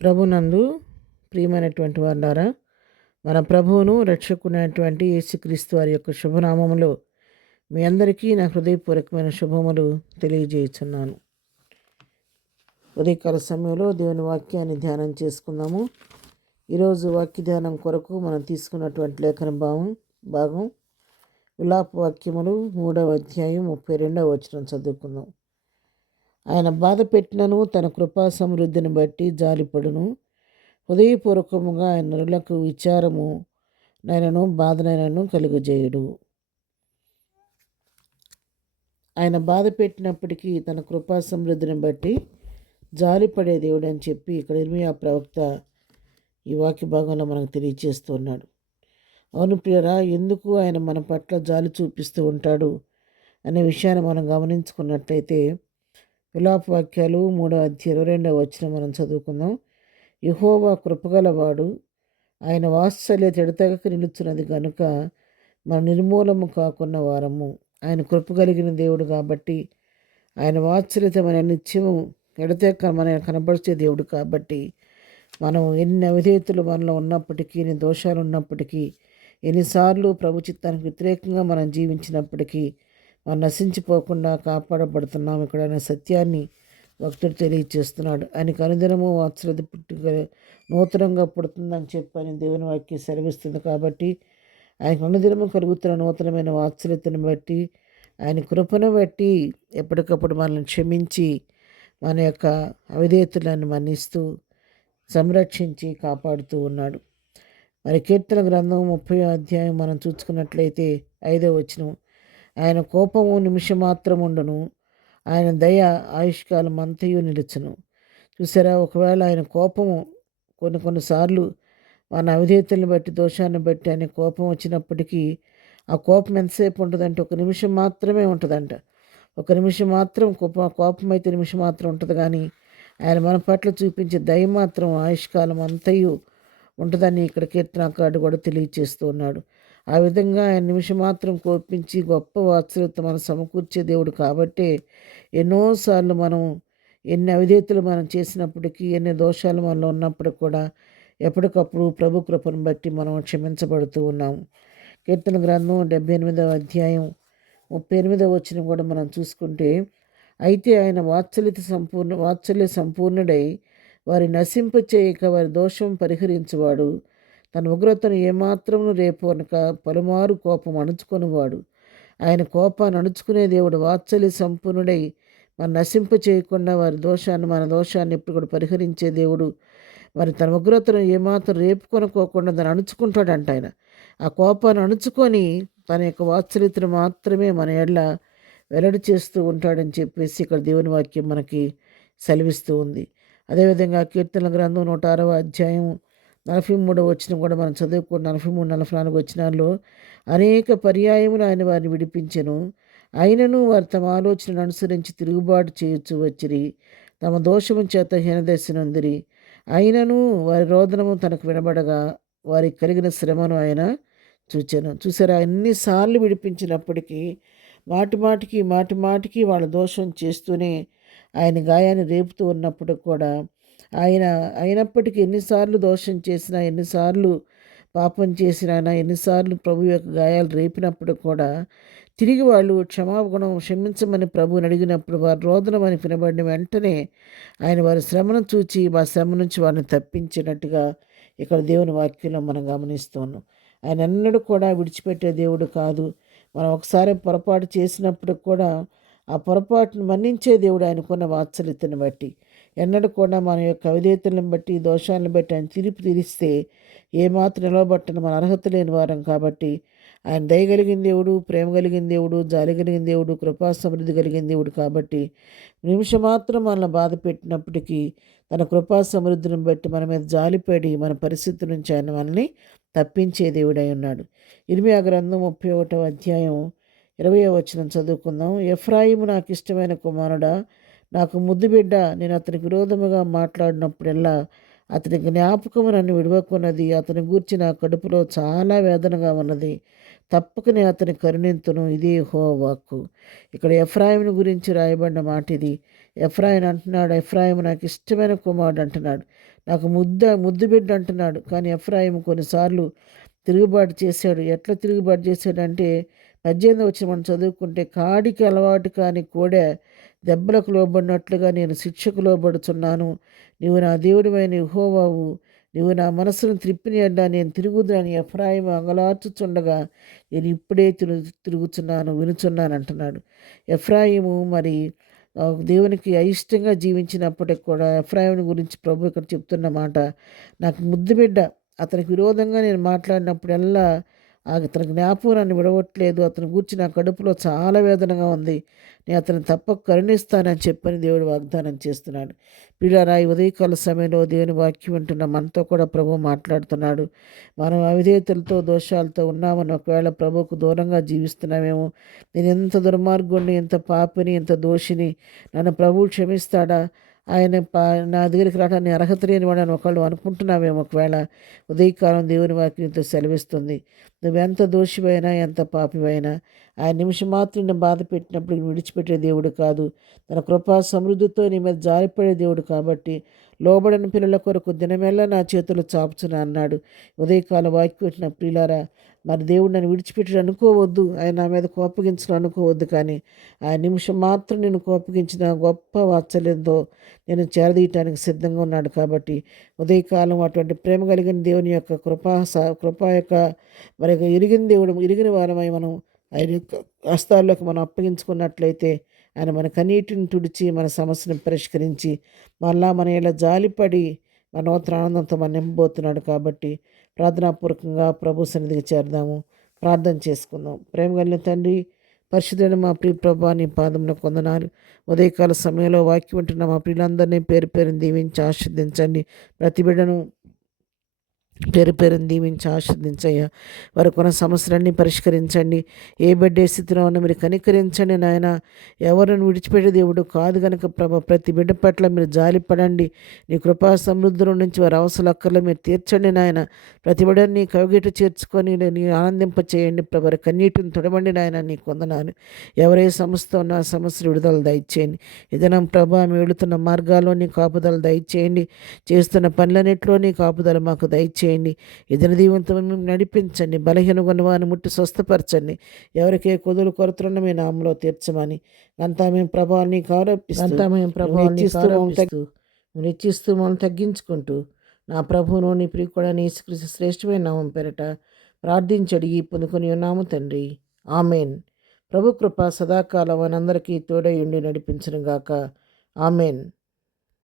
ప్రభునందు ప్రియమైనటువంటి వారులారా, మన ప్రభువును రక్షకునైనటువంటి యేసుక్రీస్తు వారి యొక్క శుభనామములో మీ అందరికీ నా హృదయపూర్వకమైన శుభములు తెలియజేయుచున్నాను. ఉదయకాల సమయంలో దేవుని వాక్యాన్ని ధ్యానం చేసుకుందాము. ఈరోజు వాక్య ధ్యానం కొరకు మనం తీసుకున్నటువంటి లేఖన భాగం విలాప వాక్యములు 3వ అధ్యాయం 32వ వచనం చదువుకుందాం. ఆయన బాధ పెట్టినను తన కృపా సమృద్ధిని బట్టి జాలిపడును. హృదయపూర్వకముగా ఆయన నరులకు విచారము నైనను బాధనైనను కలుగజేయుడు. ఆయన బాధ పెట్టినప్పటికీ తన కృపా సమృద్ధిని బట్టి జాలిపడే దేవుడు అని చెప్పి ఇక్కడ ఇర్మీయా ప్రవక్త ఈ వాక్య భాగంలో మనకు తెలియజేస్తున్నాడు. అవును ప్రియరా, ఎందుకు ఆయన మన పట్ల జాలి చూపిస్తూ ఉంటాడు అనే విషయాన్ని మనం గమనించుకున్నట్లయితే విలాప వాక్యాలు 3వ అధ్యాయం 22వ వచనం మనం చదువుకుందాం. యెహోవా కృపగలవాడు, ఆయన వాత్సల్యత ఎడతెగక నిలుచున్నది కనుక మన నిర్మూలము కాకున్న వారము. ఆయన కృప కలిగిన దేవుడు కాబట్టి, ఆయన వాత్సల్యత మన నిత్యము ఎడతెగక మన కనపరిచే దేవుడు కాబట్టి, మనం ఎన్ని అవిధేయతలు మనలో ఉన్నప్పటికీ, ఎన్ని దోషాలు ఉన్నప్పటికీ, ఎన్నిసార్లు ప్రభు చిత్తానికి వ్యతిరేకంగా మనం జీవించినప్పటికీ మనం నశించిపోకుండా కాపాడబడుతున్నాం. ఇక్కడ ఆయన సత్యాన్ని భక్తుడు తెలియచేస్తున్నాడు. ఆయనకు అనుదినము వాత్సల్యత నూతనంగా పుడుతుందని చెప్పని దేవుని వాక్యం సెలవిస్తుంది. కాబట్టి ఆయనకు అనుదినము కలుగుతున్న నూతనమైన వాత్సల్యతను బట్టి, ఆయన కృపను బట్టి ఎప్పటికప్పుడు మనల్ని క్షమించి మన యొక్క అవిధేయతలను మన్నిస్తూ సంరక్షించి కాపాడుతూ ఉన్నాడు. మరి కీర్తన గ్రంథం 30వ అధ్యాయం మనం చూసుకున్నట్లయితే 5వ వచనం, ఆయన కోపము నిమిషమాత్రం ఉండును, ఆయన దయ ఆయుష్కాలం అంతయు నిలుచును. చూసారా, ఒకవేళ ఆయన కోపము కొన్నిసార్లు మన అవిధేయతలను బట్టి, దోషాన్ని బట్టి ఆయన కోపం వచ్చినప్పటికీ ఆ కోపం ఎంతసేపు ఉంటుందంటే 1 నిమిషం మాత్రమే ఉంటుందంట. 1 నిమిషం మాత్రం కోపం అయితే నిమిషం మాత్రం ఉంటుంది, కానీ ఆయన మన పట్ల చూపించే దయ మాత్రం ఆయుష్కాలం అంతయు ఉంటుందని ఇక్కడ కీర్తనకారుడు కూడా తెలియచేస్తూ ఉన్నాడు. ఆ విధంగా ఆయన నిమిషం మాత్రం కోపించి గొప్ప వాత్సల్యత మనం సమకూర్చే దేవుడు కాబట్టే ఎన్నోసార్లు మనం ఎన్ని అవిధేయతలు మనం చేసినప్పటికీ, ఎన్ని దోషాలు మనలో ఉన్నప్పుడు కూడా ఎప్పటికప్పుడు ప్రభు కృపను బట్టి మనం క్షమించబడుతూ ఉన్నాము. కీర్తన గ్రంథం 78వ అధ్యాయం 38వ వచనం కూడా మనం చూసుకుంటే, అయితే ఆయన వాత్సల్య సంపూర్ణుడై వారి నశింపచేయక వారి దోషం పరిహరించువాడు, తన ఉగ్రతను ఏమాత్రమును రేపోనక పలుమారు కోపం అణుచుకొనివాడు. ఆయన కోపాన్ని అణుచుకునే దేవుడు, వాత్సల్య సంపూర్ణుడై మన నశింప చేయకుండా మన దోషాన్ని ఎప్పుడు కూడా పరిహరించే దేవుడు. మరి తన ఉగ్రతను ఏమాత్రం రేపుకొనుకోకుండా దాన్ని అణుచుకుంటాడంట. ఆయన ఆ కోపాన్ని అణుచుకొని తన యొక్క వాత్సల్యతను మాత్రమే మన ఎడల వెల్లడి చేస్తూ ఉంటాడని చెప్పేసి ఇక్కడ దేవుని వాక్యం మనకి సెలవిస్తూ ఉంది. అదేవిధంగా కీర్తన గ్రంథం 106వ అధ్యాయం 43వ వచనం కూడా మనం చదువుకున్న 43-44 వచనాల్లో, అనేక పర్యాయములు ఆయన వారిని విడిపించెను, అయినను వారు తమ ఆలోచనను అనుసరించి తిరుగుబాటు చేయొచ్చు వచ్చిరి, తమ దోషము చేత హీనదశ నొందిరి, అయినను వారి రోదనము తనకు వినబడగా వారికి కలిగిన శ్రమను ఆయన చూచెను. చూసారా, ఎన్నిసార్లు విడిపించినప్పటికీ మాటిమాటికి వాళ్ళ దోషం చేస్తూనే ఆయన గాయాన్ని రేపుతూ ఉన్నప్పుడు కూడా అయినప్పటికీ ఎన్నిసార్లు దోషం చేసినా, ఎన్నిసార్లు పాపం చేసినా, ఎన్నిసార్లు ప్రభు యొక్క గాయాలు రేపినప్పుడు కూడా తిరిగి వాళ్ళు క్షమించమని ప్రభువుని అడిగినప్పుడు వారు రోదనమని వినబడిన వెంటనే ఆయన వారి శ్రమను చూచి మా శ్రమ నుంచి వారిని తప్పించినట్టుగా ఇక్కడ దేవుని వాక్యంలో మనం గమనిస్తున్నాం. ఆయన ఎన్నడూ కూడా విడిచిపెట్టే దేవుడు కాదు. మనం ఒకసారి పొరపాటు చేసినప్పుడు కూడా ఆ పొరపాటును మన్నించే దేవుడు ఆయనకున్న వాత్సల్యతను బట్టి. ఎన్నడూ కూడా మన యొక్క అవిధేయతలను బట్టి, దోషాలను బట్టి ఆయన తీరిస్తే ఏమాత్రం నిలవబట్టని మన అర్హత లేని వారం కాబట్టి, ఆయన దయ కలిగిన దేవుడు, ప్రేమ కలిగిన దేవుడు, జాలి కలిగిన దేవుడు, కృపా సమృద్ధి కలిగిన దేవుడు కాబట్టి నిమిషం మాత్రం మనల్ని బాధ పెట్టినప్పటికీ తన కృపా సమృద్ధిని బట్టి మన మీద జాలిపడి మన పరిస్థితి నుంచి ఆయన మనల్ని తప్పించే దేవుడై ఉన్నాడు. ఇర్మీయా గ్రంథం 31వ అధ్యాయం 20వ వచనం చదువుకుందాం. ఎఫ్రాయిము నాకు ఇష్టమైన కుమారుడా, నాకు ముద్దు బిడ్డ, నేను అతనికి విరోధముగా మాట్లాడినప్పుడల్లా అతని జ్ఞాపకము నన్ను విడవకున్నది, అతని గూర్చి నా కడుపులో చాలా వేదనగా ఉన్నది, తప్పక నేను అతని కరుణింతును, ఇది యెహోవా వాక్కు. ఇక్కడ ఎఫ్రాయిముని గురించి రాయబడిన మాట ఇది. ఎఫ్రాయిం అంటున్నాడు, ఎఫ్రాయిం నాకు ఇష్టమైన కుమారుడు అంటున్నాడు, నాకు ముద్దు బిడ్డ అంటున్నాడు. కానీ ఎఫ్రాయిం కొన్నిసార్లు తిరుగుబాటు చేశాడు. ఎట్లా తిరుగుబాటు చేశాడంటే 18వ వచనం మనం చదువుకుంటే, కాడికి అలవాటు కాని కోడె దెబ్బలకు లోబడినట్లుగా నేను శిక్షకు లోబడుచున్నాను. నీవు నా దేవుడివైన యెహోవావు, నీవు నా మనసును త్రిప్పిని ఎడ్డా నేను తిరుగుదునని ఎఫ్రాయిం అంగలార్చుచుండగా నేను ఇప్పుడే తిరుగుచున్నాను వినుచున్నాను అంటున్నాడు. ఎఫ్రాయిము మరి దేవునికి అయిష్టంగా జీవించినప్పటికి కూడా ఎఫ్రాయిం గురించి ప్రభు ఇక్కడ చెప్తున్న మాట, నాకు ముద్దు బిడ్డ, అతనికి విరోధంగా నేను మాట్లాడినప్పుడల్లా అతని జ్ఞాపకం నన్ను విడవట్లేదు. అతని గూర్చి నా కడుపులో చాలా వేదనగా ఉంది. నేను అతను తప్పక కరుణిస్తానని చెప్పని దేవుడు వాగ్దానం చేస్తున్నాడు. పిల్లరా, ఈ ఉదయకాల సమయంలో దేవుని వాక్యం వింటున్న మనతో కూడా ప్రభు మాట్లాడుతున్నాడు. మనం అవిధేయతలతో దోషాలతో ఉన్నామని, ఒకవేళ ప్రభువుకు దూరంగా జీవిస్తున్నామేమో, నేను ఎంత దుర్మార్గుడిని, ఎంత పాపిని, ఎంత దోషిని, నన్ను ప్రభువు క్షమిస్తాడా, ఆయన నా దగ్గరికి రావడానికి అర్హత లేని వాడని ఒకళ్ళు అనుకుంటున్నావేమో. ఒకవేళ ఉదయకాలం దేవుని వాక్యంతో సెలవిస్తుంది, నువ్వెంత దోషివైనా ఎంత పాపివైనా ఆయన నిమిషం మాత్రం నిన్ను బాధ పెట్టినప్పుడు విడిచిపెట్టే దేవుడు కాదు. తన కృపా సమృద్ధితో నీ మీద జారిపడే దేవుడు కాబట్టి లోబడిన పిల్లల కొరకు దినమెల్లా నా చేతులు చాపుచున్నా అన్నాడు. ఉదయకాల వాక్యం వచ్చిన ప్రియులారా, మరి దేవుడు నన్ను విడిచిపెట్టి అనుకోవద్దు, ఆయన నా మీద కోపగించడం అనుకోవద్దు. కానీ ఆ నిమిషం మాత్రం నేను కోపగించిన గొప్ప వాత్సల్యంతో నేను చేరదీయటానికి సిద్ధంగా ఉన్నాడు. కాబట్టి ఉదయకాలం అటువంటి ప్రేమ కలిగిన దేవుని యొక్క కృప యొక్క మరి ఎరిగిన దేవుడు, ఎరిగిన వారమై మనం ఆయన యొక్క హస్తాల్లోకి మనం అప్పగించుకున్నట్లయితే ఆయన మన కన్నీటిని తుడిచి మన సమస్యను పరిష్కరించి మళ్ళా మన ఇలా జాలిపడి మన నూతన ఆనందంతో మనం నింపబోతున్నాడు. కాబట్టి ప్రార్థనాపూర్వకంగా ప్రభు సన్నిధికి చేరదాము, ప్రార్థన చేసుకుందాం. ప్రేమ కలిగిన తండ్రి, పరిశుద్ధుడైన మా ప్రియ ప్రభా, నీ పాదంలో కొందనాలు. ఉదయకాల సమయంలో వాక్యం ఉంటున్న మా ప్రియులందరినీ పేరు పేరుని దీవించి ఆశీర్వదించండి. ప్రతి బిడ్డను పేరు పేరుని దీవించి ఆశీర్వదించయ్యా. వారికి ఉన్న సమస్యలన్నీ పరిష్కరించండి. ఏ బిడ్డ స్థితిలో ఉన్న మీరు కనికరించండి నాయన. ఎవరిని విడిచిపెట్టే దేవుడు కాదు కనుక ప్రభ, ప్రతి బిడ్డ పట్ల మీరు జాలిపడండి. నీ కృపా సమృద్ధిలో నుంచి వారి అవసరాలు మీరు తీర్చండి నాయన. ప్రతి బిడ్డని నీ కవిగిట చేర్చుకొని నీ ఆనందింప చేయండి ప్రభు. కన్నీటిని తొడబండి నాయన, నీ కొందనాలు. ఎవరే సమస్య ఉన్న సమస్యలు విడుదల దయచేయండి. ఏదైనా ప్రభా, మేము వెళుతున్న మార్గాల్లో నీ కాపుదల దయచేయండి. చేస్తున్న పనులన్నింటిలో నీ కాపుదల మాకు దయచేయండి. ఎదురు దీవంతో మేము నడిపించండి. బలహీన వారిని ముట్టి స్వస్థపరచండి. ఎవరికే కొదులు కొరతలను మీ నామంలో తీర్చమని అంతా మేము ప్రభావాన్ని నిచ్చిస్తూ మనం తగ్గించుకుంటూ నా ప్రభువును నీ ప్రియుడా నీ శ్రేష్టమైన నామం పేరట ప్రార్థించి అడిగి పొందుకొని ఉన్నాము తండ్రి. ఆమెన్. ప్రభు కృప సదాకాలం మనందరికీ తోడై ఉండి నడిపించును గాక. ఆమెన్.